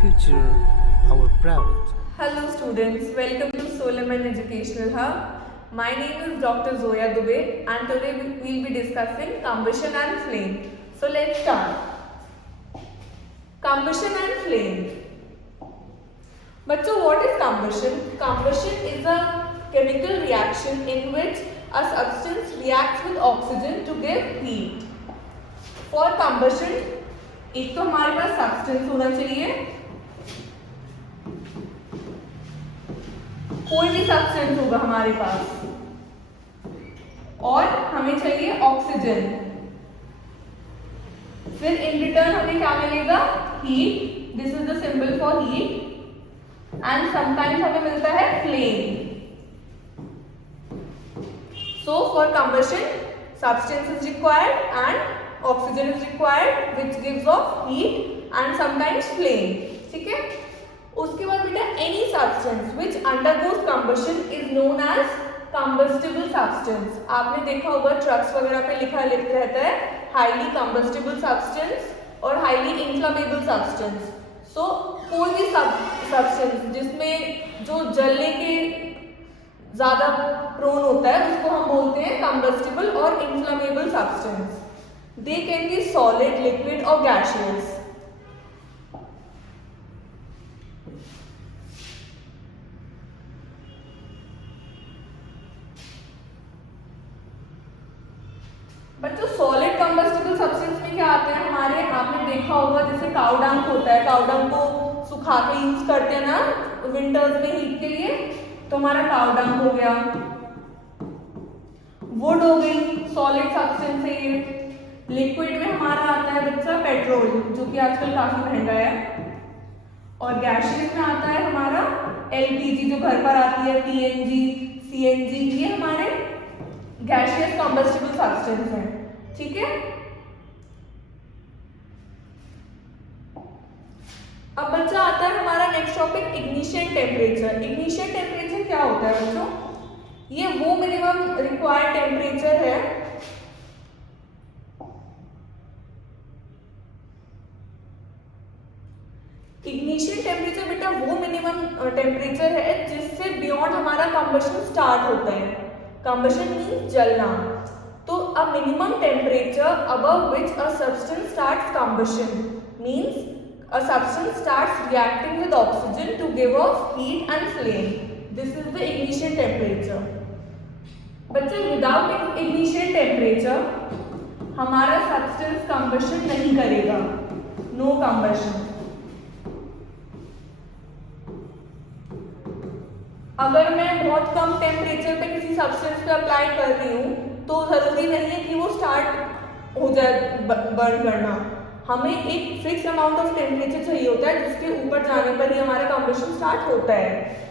future, our product. Hello students, welcome to Solomon Educational Hub. My name is Dr. Zoya Dubey and today we will be discussing combustion and flame. So let's start. Combustion and flame. Bachcho, what is combustion? Combustion is a chemical reaction in which a substance reacts with oxygen to give heat. For combustion, एक तो हमारे पास substance होना चाहिए, कोई भी substance होगा हमारे पास, और हमें चाहिए ऑक्सीजन। फिर इन रिटर्न हमें क्या मिलेगा? Heat. This is the symbol for heat. And sometimes हमें मिलता है flame. So for combustion substance is required and oxygen is required which gives off heat and sometimes flame. ठीक है। उसके बाद बेटा any substance which undergoes combustion is known as combustible substance. आपने देखा होगा ट्रक्स वगैरह पे लिखा रहता है हाईली कंबस्टिबल सब्सटेंस और हाईली इन्फ्लेमेबल सब्सटेंस। सो कोई भी सब्सटेंस जिसमें जो जलने के ज्यादा प्रोन होता है उसको हम बोलते हैं कंबस्टिबल और inflammable substance. They can be solid, liquid और गैसियस। बच्चों सॉलिड कंबस्टिबल सब्सटेंस में क्या आते हैं हमारे, आपने देखा होगा जैसे काउडंग होता है, काउडंग को सुखा के यूज करते हैं ना विंटर्स में हीट के लिए, तो हमारा काउडंग हो गया। वुड हो गई सॉलिड सब्सटेंस है ये। लिक्विड में हमारा आता है बच्चा पेट्रोल, जो कि आजकल काफी महंगा है। और गैसियस में आता है हमारा एलपीजी जो घर पर आती है, पीएनजी, सीएनजी, ये हमारे गैसियस कंबस्टिबल सब्सटेंस है। ठीक है। अब बच्चा आता है हमारा next topic ignition temperature. Ignition temperature क्या होता है बच्चों? ये वो मिनिमम रिक्वायर्ड टेम्परेचर है इग्निशन टेम्परेचर बेटा वो मिनिमम टेम्परेचर है जिससे बियॉन्ड हमारा कंबशन स्टार्ट होता है। कंबशन मीन्स जलना। तो a minimum temperature above which a substance starts combustion means a substance starts reacting with oxygen to give off heat and flame. This is the ignition temperature. बच्चों without ignition temperature हमारा substance combustion नहीं करेगा, no combustion. अगर मैं बहुत कम temperature पे किसी substance पे अप्लाई कर रही हूँ तो जरूरी नहीं है कि वो स्टार्ट हो जाए बर्न करना। हमें एक फिक्स अमाउंट ऑफ टेम्परेचर चाहिए होता है जिसके ऊपर जाने पर ही हमारा कंबशन स्टार्ट होता है।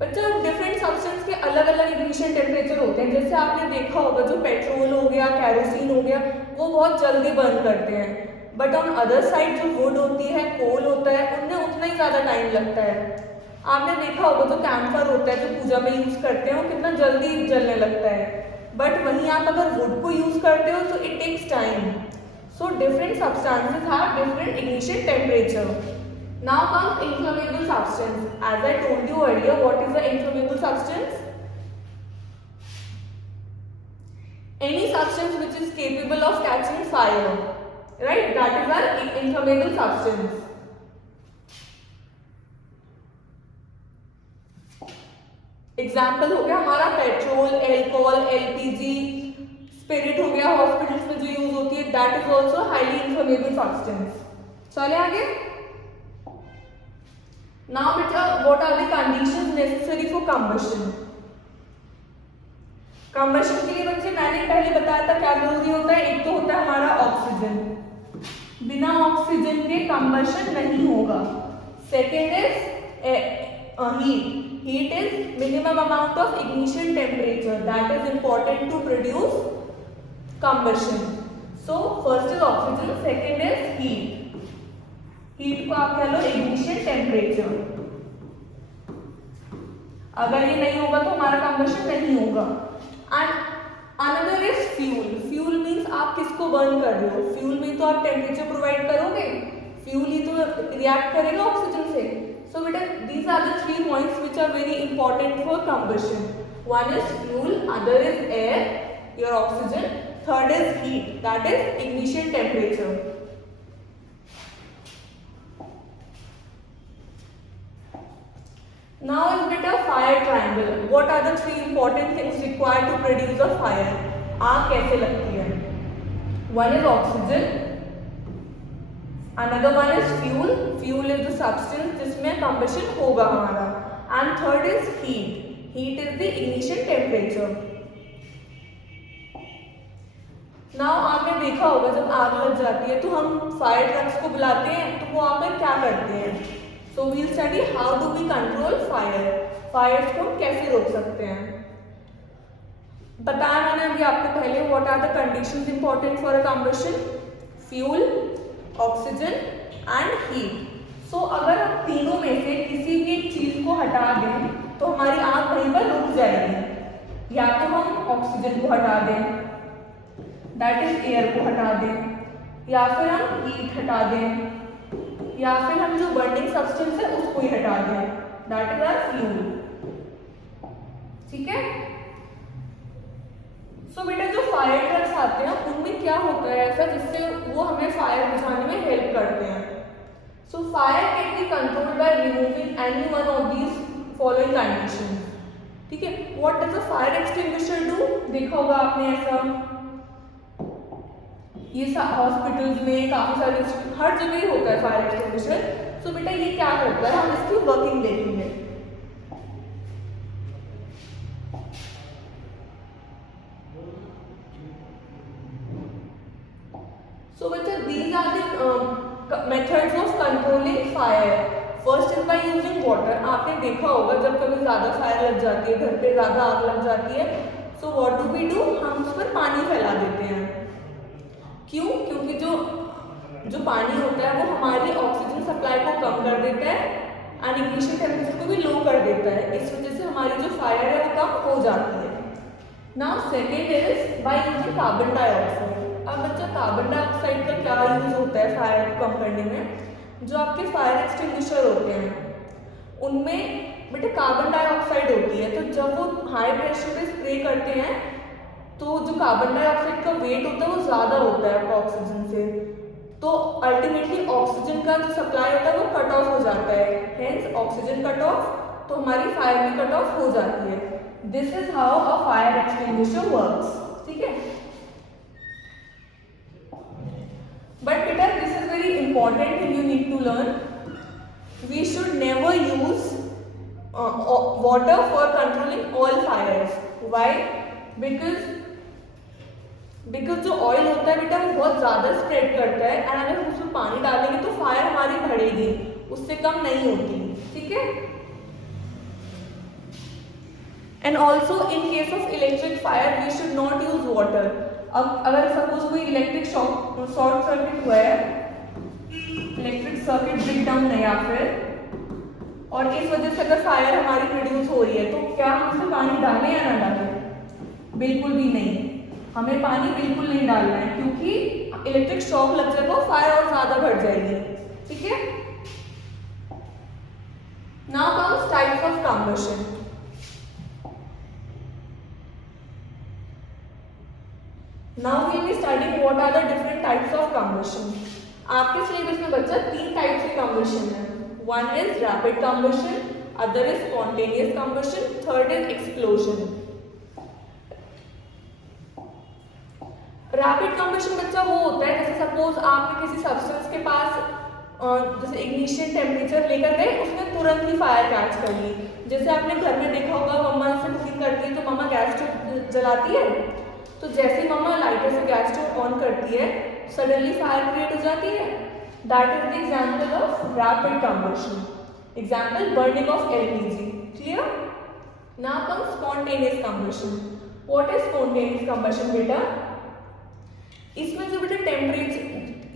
बच्चा डिफरेंट सब्सटेंस के अलग अलग इग्निशन टेम्परेचर होते हैं। जैसे आपने देखा होगा जो पेट्रोल हो गया, कैरोसिन हो गया, वो बहुत जल्दी बर्न करते हैं। बट ऑन अदर साइड जो वुड होती है, कोल होता है, उनमें उतना ही ज्यादा टाइम लगता है। आपने देखा होगा जो कैम्फर होता है जो पूजा में यूज करते हैं वो कितना जल्दी जलने लगता है। बट वहीं आप अगर वुड को यूज करते हो तो it takes time. So different substances have different ignition temperature. Now comes inflammable substance. As I told you earlier, what is the inflammable substance? Any substance which is capable of catching fire, right? That is an inflammable substance. Example हो गया हमारा petrol, alcohol, LPG, spirit हो गया hospitals में जो use होती है, that is also highly inflammable substance. चले आगे। Now beta, what are the conditions necessary for combustion? Combustion के लिए बच्चे मैंने पहले बताया था क्या जरूरी होता है। एक तो होता है हमारा ऑक्सीजन, बिना ऑक्सीजन के combustion नहीं होगा। Second is heat. Heat is minimum amount of ignition temperature that is important to produce combustion. So first is oxygen, second is heat. Heat को आप कह लो इग्निशन टेम्परेचर। अगर ये नहीं होगा तो हमारा कंबशन नहीं होगा। And another is fuel. Fuel means आप किसको बर्न कर रहे हो, फ्यूल में तो आप टेम्परेचर प्रोवाइड करोगे, फ्यूल ही तो रिएक्ट करेगा ऑक्सीजन से। सो बेटा these are the 3 points which are very important for combustion. One is fuel, other is air, your oxygen, third is heat, that is ignition temperature. Now is bit of fire triangle. What are the 3 important things required to produce a fire? आग कैसे लगती है? One is oxygen, another one is fuel. Fuel is the substance जिसमें combustion होगा हमारा, and third is heat. Heat is the ignition temperature. Now आपने देखा होगा जब आग लग जाती है तो हम फायर ट्रक्स को बुलाते हैं, तो वो आकर क्या करते हैं? So we'll study how do we control fire. Fires को हम कैसे रोक सकते हैं? बताया मैंने अभी आपको पहले what are the conditions important for a combustion? Fuel, oxygen and heat. So अगर हम तीनों में से किसी भी एक चीज को हटा दें तो हमारी आग वहीं पर रुक जाएगी। या तो हम ऑक्सीजन को हटा दें, दैट इज एयर को हटा दें, या फिर हम हीट हटा दें, या फिर हम जो बर्निंग सब्सटेंस है उसको ही हटा दें, दैट इज आवर फ्यूल। ठीक है। सो बेटा जो फायर ट्रक्स आते हैं उनमें क्या होता है ऐसा जिससे वो हमें फायर बुझाने में हेल्प करते हैं? So fire can be controlled by removing any one of these following conditions. ठीक है। What does a fire extinguisher do? देखा होगा आपने ऐसा, ये हॉस्पिटल्स में काफी सारे हर जगह ही होता है फायर एक्सटिंग्विशर। सो बेटा ये क्या करता है, हम इसकी वर्किंग देखेंगे। सो बेटा these are the methods of controlling fire. First is by using water. आपने देखा होगा जब कभी ज्यादा फायर लग जाती है, घर पे ज्यादा आग लग जाती है, so what do we do? हम उस पर पानी फैला देते हैं। क्यों? क्योंकि जो पानी होता है वो हमारी ऑक्सीजन सप्लाई को कम कर देता है एंड इग्निशन टेम्परेचर को भी लो कर देता है। इस वजह से हमारी जो फायर है वो कम हो जाती है। Now second is by using carbon dioxide. अब बच्चा कार्बन डाइऑक्साइड का क्या यूज होता है फायर को कम करने में? जो आपके फायर एक्सटिंग्विशर होते हैं उनमें बेटा कार्बन डाइऑक्साइड होती है, तो जब वो हाई प्रेशर पे स्प्रे करते हैं तो जो कार्बन डाइऑक्साइड का वेट होता है वो ज़्यादा होता है ऑक्सीजन से, तो अल्टीमेटली ऑक्सीजन का जो सप्लाई होता है वो कट ऑफ हो जाता है। हेंस ऑक्सीजन कट ऑफ तो हमारी फायर भी कट ऑफ हो जाती है। This is how a fire extinguisher works. ठीक है। बट बेटा this is very important thing you need to learn. We should never use water for controlling all fires. Why? Because जो oil होता है बेटा वो बहुत ज़्यादा स्प्रेड करता है एंड अगर हम उसमें पानी डालेंगे तो फायर हमारी बढ़ेगी, उससे कम नहीं होती। ठीक है। And also in case of electric fire we should not use water. अब अगर सपोज कोई इलेक्ट्रिक शॉर्ट सर्किट हुआ है, इलेक्ट्रिक सर्किट ब्रेक डाउन है या फिर, और इस वजह से अगर फायर हमारी प्रोड्यूस हो रही है तो क्या हम उसमें पानी डालें या ना डालें? बिल्कुल भी नहीं, हमें पानी बिल्कुल नहीं डालना है क्योंकि इलेक्ट्रिक शॉक लग जाएगा और फायर और ज्यादा बढ़ जाएगी। ठीक है। Now comes types of combustion. Now we will be studying what are the different types of combustion. आपके सिलेबस में बच्चा 3 टाइप के कंबशन है। One is rapid combustion, other is spontaneous combustion, third is explosion. Rapid combustion बच्चा वो होता है जैसे सपोज आपने किसी सब्सटेंस के पास जैसे इग्निशन टेम्परेचर लेकर गए, उसने तुरंत ही फायर कैच कर ली। जैसे आपने घर में देखा होगा मम्मा जैसे कुकिंग करती है तो मम्मा गैस स्टोव जलाती है, तो जैसे मम्मा लाइटर से गैस स्टोव ऑन करती है सडनली फायर क्रिएट हो जाती है। That is the example of rapid combustion. Example burning of LPG. Clear? Now comes spontaneous combustion. What is spontaneous combustion बेटा? इसमें जो बेटा टेम्परेचर,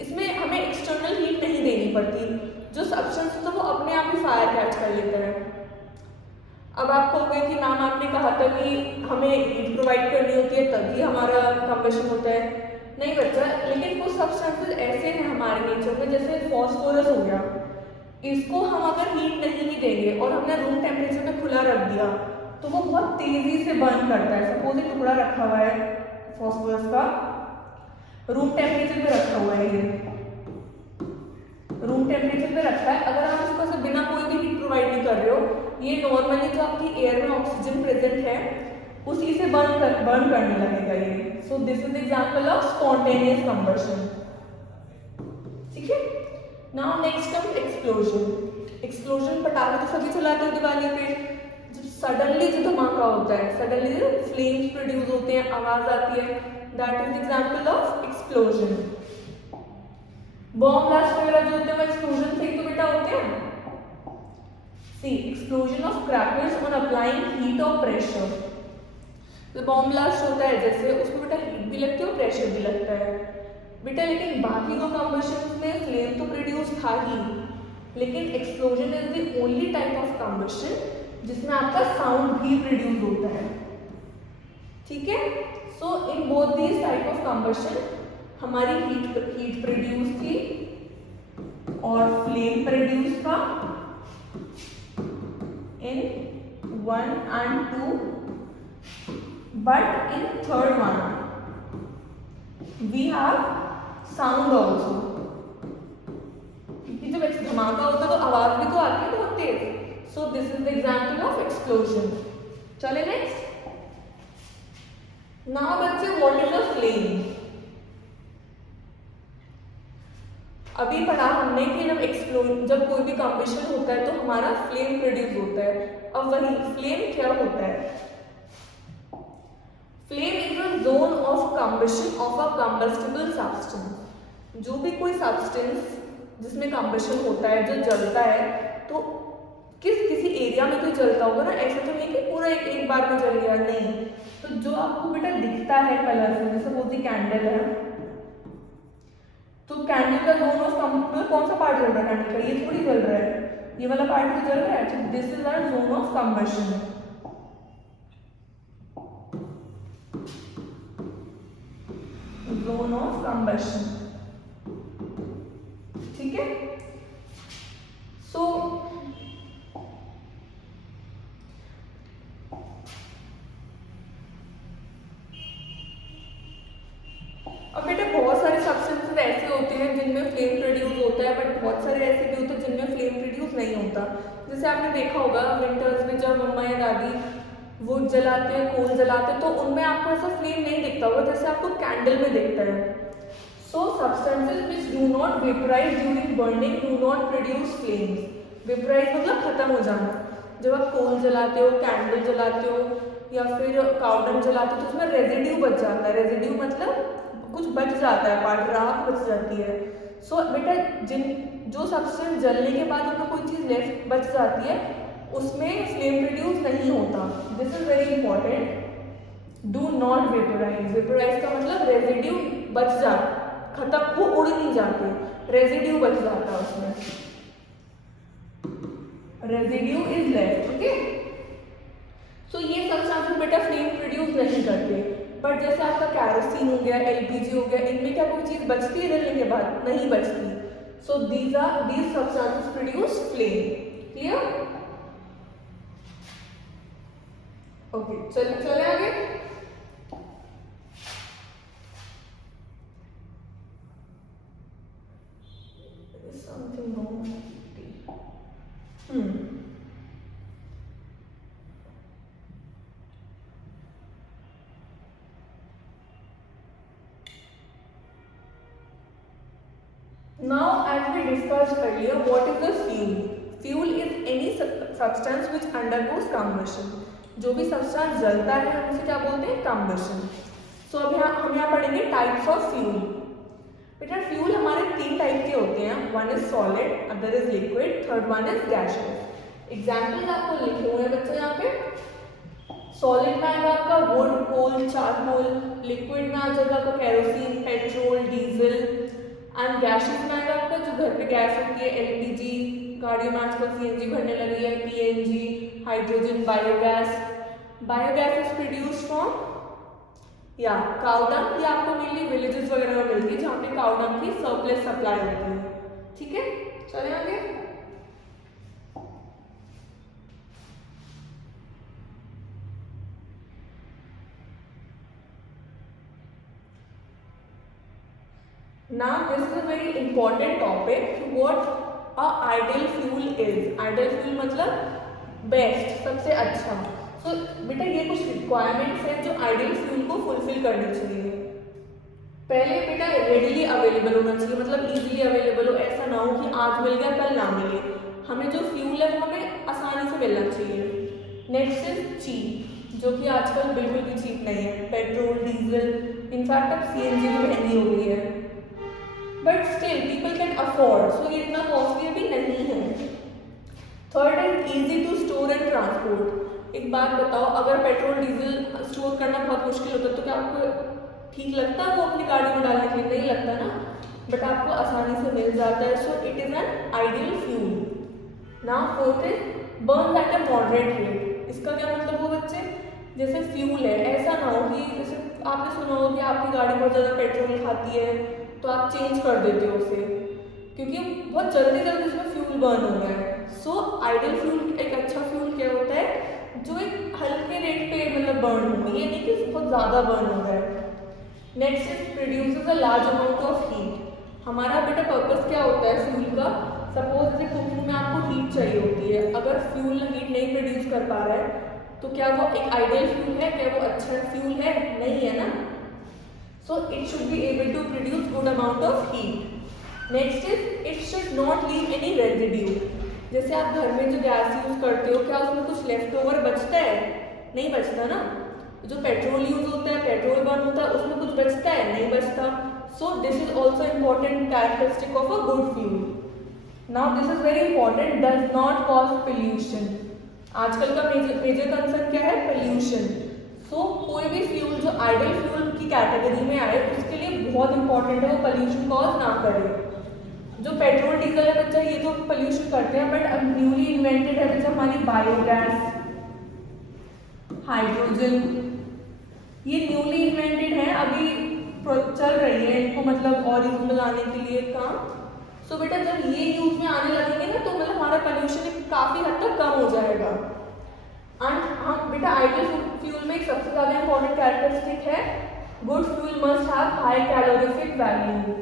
इसमें हमें एक्सटर्नल हीट नहीं देनी पड़ती, जो सब्सटेंस होता है वो अपने आप ही फायर कैच कर लेता है। अब आप कहोगे कि मैम आपने कहा था कि हमें हीट प्रोवाइड करनी होती है तभी हमारा कंबशन होता है। नहीं बच्चा, लेकिन कुछ सब्सटेंसेस ऐसे हैं हमारे नेचर में, जैसे फॉस्फोरस हो गया, इसको हम अगर हीट नहीं भी देंगे और हमने रूम टेम्परेचर में खुला रख दिया तो वो बहुत तेजी से बर्न करता है। सपोज एक टुकड़ा रखा हुआ है फॉस्फोरस का, रूम टेम्परेचर पे रखा हुआ है, ये रूम टेम्परेचर पे रखा है, अगर आप इसको से बिना कोई भी हीट प्रोवाइड नहीं कर रहे हो, ये नॉर्मली जो आपकी एयर में ऑक्सीजन प्रेजेंट है उसी से बर्न करने लगेगा ये। सो this is example of spontaneous combustion. ठीक है, now next come explosion. Explosion पटाखे तो सभी चलाते हो दिवाली पे, जब सडनली जो धमाका होता है, सडनली जो फ्लेम्स प्रोड्यूस होते हैं, आवाज आती है, that is example of explosion. Bomb blast वगैरह जो होते हैं वो एक्सप्लोजन से ही तो बेटा होते हैं। See explosion of crackers on applying heat और प्रेशर। तो बॉम्ब ब्लास्ट होता है जैसे, उसमें बेटा हीट भी लगती है और प्रेशर भी लगता है बेटा, लेकिन बाकी दो कंबशन में फ्लेम तो प्रोड्यूस था ही, लेकिन explosion is the only type of combustion जिसमें आपका साउंड भी प्रोड्यूस होता है। ठीक है, so in both these type of combustion हमारी हीट प्रोड्यूस थी और फ्लेम प्रोड्यूस था इन 1 and 2, but in third one we have sound also, क्योंकि जब धमाका होता है तो आवाज भी तो आती है बहुत तेज। So this is the example of explosion. चले नेक्स्ट। नाउ बच्चे, व्हाट इज अ फ्लेम? अभी पढ़ा हमने कि जब कोई भी कंबशन होता है तो हमारा फ्लेम प्रोड्यूस होता है। अब वही फ्लेम क्या होता है? Flame is a zone of combustion of a combustible substance. जो भी कोई सब्सटेंस जिसमें कंबशन होता है, जो जलता है, तो किसी एरिया में तो जलता होगा ना, ऐसा तो नहीं कि पूरा एक बार में जल गया, नहीं। तो जो आपको बेटा दिखता है कलरफुल, जैसे वो कैंडल है, तो कैंडल का जोन ऑफ कंबशन कौन सा पार्ट जल रहा है कैंडल का? ये थोड़ी जल रहा है, ये वाला पार्ट तो जल रहा है। तो this is our zone of combustion. Zone of combustion, ठीक है। सो अब बेटा बहुत सारे सब्सटेंसेस ऐसे होते हैं जिनमें फ्लेम प्रोड्यूस होता है, बट बहुत सारे ऐसे भी होते हैं जिनमें फ्लेम प्रोड्यूस नहीं होता। जैसे आपने देखा होगा विंटर्स में जब मम्मा या दादी वो जलाते हैं, कोल जलाते हैं, तो उनमें आपको ऐसा फ्लेम नहीं दिखता होगा जैसे आपको कैंडल में दिखता है। So substances which do not vaporize during burning do not produce flames. Vaporize मतलब खत्म हो जाना। जब आप कोल जलाते हो, कैंडल जलाते हो या फिर काउडन जलाते हो तो उसमें रेजिड्यू बच जाता है। रेजिड्यू मतलब कुछ बच जाता है, पार्ट राख बच जाती है। सो बेटा जो सब्सटेंस जलने के बाद उनमें कोई चीज़ लेफ्ट बच जाती है उसमें फ्लेम प्रोड्यूस नहीं होता। This is very important. Do not vaporise. Vaporise का मतलब रेजिड्यू बच जा, खत्म, वो उड़ नहीं जाते, रेजिड्यू बच जाता है उसमें, रेजिड्यू इज लेफ्ट। ओके, सो ये सब्सटेंसेस बेटा फ्लेम प्रोड्यूस नहीं करते। बट जैसे आपका कैरोसिन हो गया, एलपीजी हो गया, इनमें क्या कोई चीज़ बचती है जलने के बाद? नहीं बचती। So these substances produce flame. Clear? Okay, चले आगे। Something wrong. Now, as we discussed earlier, what is the fuel? Fuel is any substance which undergoes combustion. जो भी सब्सटेंस जलता है हम उसे क्या बोलते हैं? कंबशन। सो अब हम यहाँ पढ़ेंगे टाइप्स ऑफ फ्यूल। बेटा फ्यूल हमारे 3 टाइप के होते हैं, one is solid, other is liquid, third one is gaseous. Examples आपको लिखे हुए हैं बच्चों यहाँ पे। सॉलिड में आएगा आपका वुड, कोल, चारकोल। लिक्विड में आ जाएगा आपका kerosene, petrol, diesel. And gaseous में आएगा आपका जो घर पे गैस होती है, एलपीजी, गाड़ियों में आजकल सीएनजी भरने लगी है, PNG, hydrogen, biogas. Biogas is produced from या काउ डंग. ये आपको मेनली विलेजेस वगैरह में मिलती है जहाँ पे काउ डंग की सरप्लस सप्लाई होती है. ठीक है, चलें आगे. Now this is a very important topic. What a ideal fuel is. Ideal fuel मतलब बेस्ट, सबसे अच्छा. So बेटा ये कुछ रिक्वायरमेंट्स हैं जो आइडियल फ्यूल को फुलफिल करनी चाहिए. पहले बेटा रेडिली अवेलेबल होना चाहिए, मतलब इजीली अवेलेबल हो. ऐसा ना हो कि आज मिल गया कल ना मिले. हमें जो फ्यूल है वो हमें आसानी से मिलना चाहिए. नेक्स्ट इज चीप, जो कि आजकल बिल्कुल भी चीप नहीं है. पेट्रोल, डीजल, इनफैक्ट अब सीएनजी भी महंगी हो गई है. But still people can afford, so ये इतना कॉस्टली अभी नहीं है. Third is easy to store and transport. एक बात बताओ, अगर पेट्रोल डीजल स्टोर करना बहुत मुश्किल होता तो क्या आपको ठीक लगता है वो अपनी गाड़ी में डालने के लिए? नहीं लगता ना. बट आपको आसानी से मिल जाता है. So it is an ideal fuel. Now fourth is burn at a moderate rate. इसका क्या मतलब हो बच्चे? जैसे फ्यूल है, ऐसा ना हो कि जैसे आपने सुना हो कि आपकी गाड़ी बहुत ज़्यादा पेट्रोल खाती है तो आप चेंज कर देते हो उसे, क्योंकि बहुत जल्दी जल्दी उसमें फ्यूल बर्न हो रहा है. सो आइडियल फ्यूल, एक अच्छा फ्यूल क्या होता है जो एक हल्के रेट पे मतलब बर्न हो, ये नहीं कि बहुत ज़्यादा बर्न हो रहा है. Next is produces a large amount of heat. हमारा बेटा पर्पस क्या होता है फ्यूल का? सपोज जैसे कुकिंग में आपको हीट चाहिए होती है. अगर फ्यूल हीट नहीं प्रोड्यूस कर पा रहा है तो क्या वो एक आइडियल फ्यूल है? क्या वो अच्छा फ्यूल है? नहीं है ना. So it should be able to produce good amount of heat. Next is it should not leave any residue. जैसे आप घर में जो गैस यूज करते हो, क्या उसमें कुछ लेफ्ट ओवर बचता है? नहीं बचता ना. जो पेट्रोल यूज होता है, पेट्रोल बर्न होता है, उसमें कुछ बचता है? नहीं बचता. सो this is also important characteristic of a good fuel. Now this is very important, does not cause pollution. आजकल का मेजर कंसर्न क्या है? पोल्यूशन. सो कोई भी फ्यूल जो आइडियल फ्यूल की कैटेगरी में आए उसके लिए बहुत इंपॉर्टेंट है वो पोल्यूशन कॉज ना करे. जो पेट्रोल डीजल है बच्चा, ये तो पोल्यूशन करते हैं, बट अब न्यूली इन्वेंटेड है बच्चा हमारी बायोगैस, हाइड्रोजन. ये न्यूली इन्वेंटेड है, अभी चल रही है इनको मतलब और यूज में लाने के लिए काम. सो बेटा जब ये यूज में आने लगेंगे ना तो मतलब हमारा पोल्यूशन काफ़ी हद तक कम हो जाएगा. एंड हम बेटा आइडियल फ्यूल में एक सबसे ज़्यादा इंपॉर्टेंट कैरेक्टरिस्टिक है, good fuel must have high calorific value.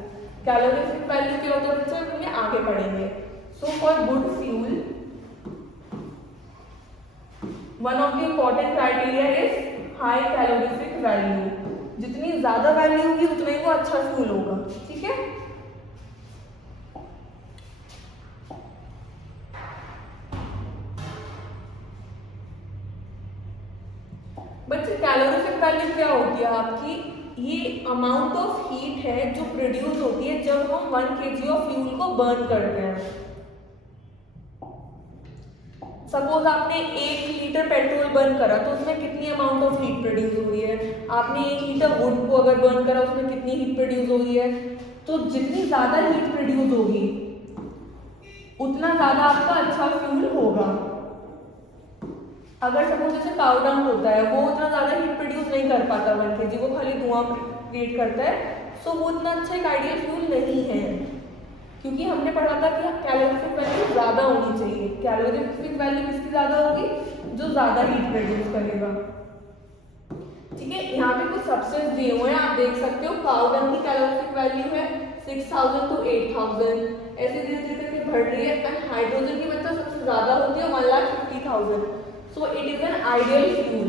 Calorific value क्या होता है बच्चे, हमने आगे पढ़ेंगे. So for good fuel one of the important criteria is high calorific value. जितनी ज़्यादा वैल्यू होगी उतना ही वो अच्छा फ्यूल होगा. ठीक है. बच्चे कैलोरीफिक वैल्यू क्या होती है आपकी? ये अमाउंट ऑफ हीट है जो प्रोड्यूस होती है जब हम 1 kg ऑफ फ्यूल को बर्न करते हैं. सपोज आपने 1 लीटर पेट्रोल बर्न करा तो उसमें कितनी अमाउंट ऑफ हीट प्रोड्यूस हो रही है? आपने 1 लीटर वुड को अगर बर्न करा उसमें कितनी हीट प्रोड्यूस हो रही है? तो जितनी ज़्यादा हीट प्रोड्यूस होगी उतना ज़्यादा आपका अच्छा फ्यूल होगा. अगर सपोज जैसे काउ डंग होता है वो उतना ज़्यादा हीट प्रोड्यूस नहीं कर पाता 1 kg, वो खाली धुआं क्रिएट करता है. सो वो उतना अच्छा एक आइडियल फ्यूल नहीं है, क्योंकि हमने पढ़ा था कि कैलोरीफिक वैल्यू ज़्यादा होनी चाहिए. कैलोरीफिक वैल्यू किसकी ज़्यादा होगी? जो ज़्यादा हीट प्रोड्यूस करेगा. ठीक है. यहाँ पे कुछ सब्सटेंस दिए हुए हैं, आप देख सकते हो. काउ डंग की कैलोरीफिक वैल्यू है 6000 to 8000, ऐसे धीरे धीरे करके बढ़ रही है. एंड हाइड्रोजन की मतलब सबसे ज़्यादा होती है 1,50,000. So it is an ideal fuel.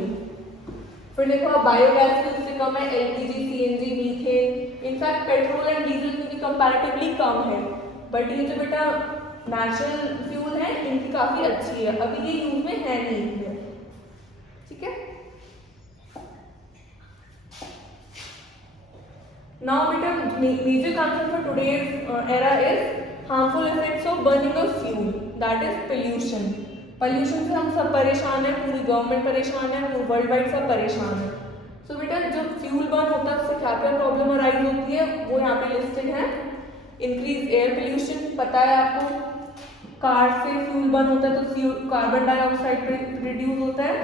फिर देखो बायोगैस की उससे कम है, LPG, CNG, methane. In fact petrol and diesel की कंपैरेटिवली कम है. बट ये जो बेटा नेचुरल फ्यूल है इनकी काफ़ी अच्छी है, अभी ये यूज में है नहीं है. ठीक है. नाउ बेटा major concern for today's era is harmful effects of burning of fuel, that is pollution. Pollution से हम सब परेशान हैं, पूरी गवर्नमेंट परेशान है, पूरी वर्ल्ड वाइड सब परेशान है. सो बेटा जब फ्यूल बर्न होता है उससे क्या क्या प्रॉब्लम अराइज होती है वो यहाँ पे लिस्टेड है. इंक्रीज एयर पोल्यूशन, पता है आपको. कार से फ्यूल बर्न होता है तो कार्बन डाइऑक्साइड रिड्यूस होता है,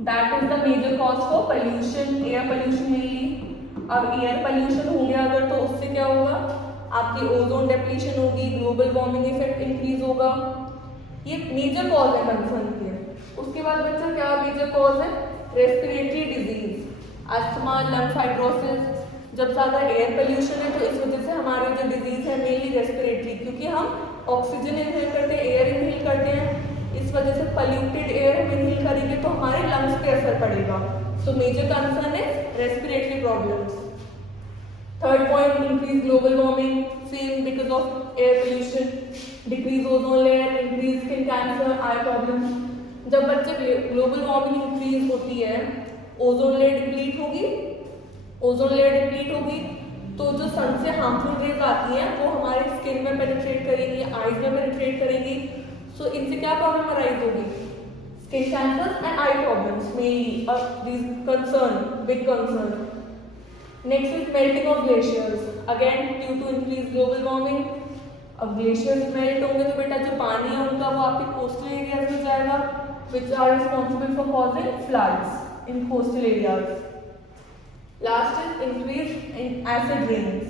that is the major cause for pollution, air pollution mainly. अब एयर पोल्यूशन हो गया अगर तो उससे क्या होगा, आपकी ओजोन डिप्लीशन होगी, ग्लोबल वार्मिंग इफेक्ट इंक्रीज होगा, ये मेजर कॉज है कंसर्न के। उसके बाद बच्चा क्या मेजर कॉज है, respiratory disease, asthma, lung fibrosis. जब ज़्यादा एयर पोल्यूशन है तो इस वजह से हमारे जो डिजीज है मेनली रेस्पिरेटरी, क्योंकि हम ऑक्सीजन इनहेल करते हैं, एयर इनहेल करते हैं, इस वजह से पोल्यूटेड एयर हम इनहेल करेंगे तो हमारे लंग्स पे असर पड़ेगा। So major concern is respiratory problems. Third point, increase global warming, same because of air pollution, decrease ozone layer, increase skin cancer, eye problem. जब बच्चे ग्लोबल वार्मिंग इंक्रीज होती है, ओजोन लेयर डिप्लीट होगी, ozone layer deplete होगी तो जो सन से harmful rays आती हैं वो हमारे स्किन में पेनिट्रेट करेंगी, आईज में पेनिट्रेट करेंगी, सो इनसे क्या प्रॉब्लम अराइज होगी, skin cancer and eye problems mainly, और this concern, big concern. Next is melting of glaciers, again due to increase global warming. अब ग्लेशियर्स मेल्ट होंगे तो बेटा जो पानी है उनका वो आपके कोस्टल एरियाज में जाएगा, which are responsible for causing floods in coastal areas. Last is increase in acid rains.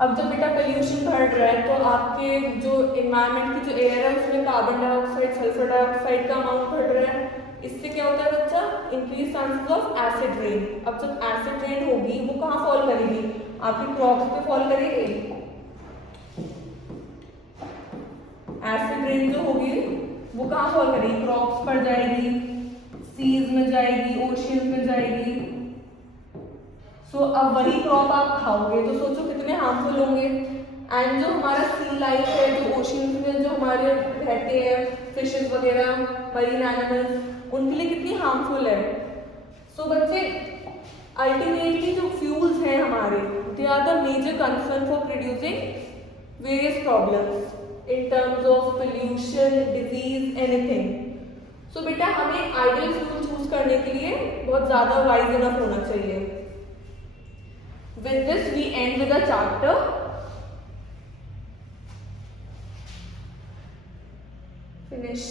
अब जब बेटा पोल्यूशन बढ़ रहा है तो आपके जो इन्वायरमेंट की जो एयर है उसमें कार्बन डाइऑक्साइड, सल्फर डाइऑक्साइड का अमाउंट बढ़ रहा है, इससे क्या होता है बच्चा, increase chances of acid rain. अब जब एसिड रेन होगी वो कहाँ फॉल करेगी, आपकी क्रॉप्स पे फॉल करेगी। एसिड रेन जो होगी वो कहाँ फॉल करेगी, क्रॉप्स पर जाएगी, सीज में जाएगी, ओशियन में जाएगी। सो अब वही क्रॉप आप खाओगे तो सोचो कितने हार्मफुल होंगे। एंड जो हमारा सी लाइफ है, जो ओशियन में जो हमारे रहते हैं फिशेस वगैरह, मरीन एनिमल्स, उनके लिए कितनी हार्मफुल है। सो बच्चे अल्टीमेटली जो फ्यूल्स हैं हमारे, they are the major concern for producing various problems in terms of pollution, disease, anything. So बेटा हमें आइडियल फ्यूल चूज करने के लिए बहुत ज़्यादा वाइज इनफ होना चाहिए। With this we end with the chapter. Finish.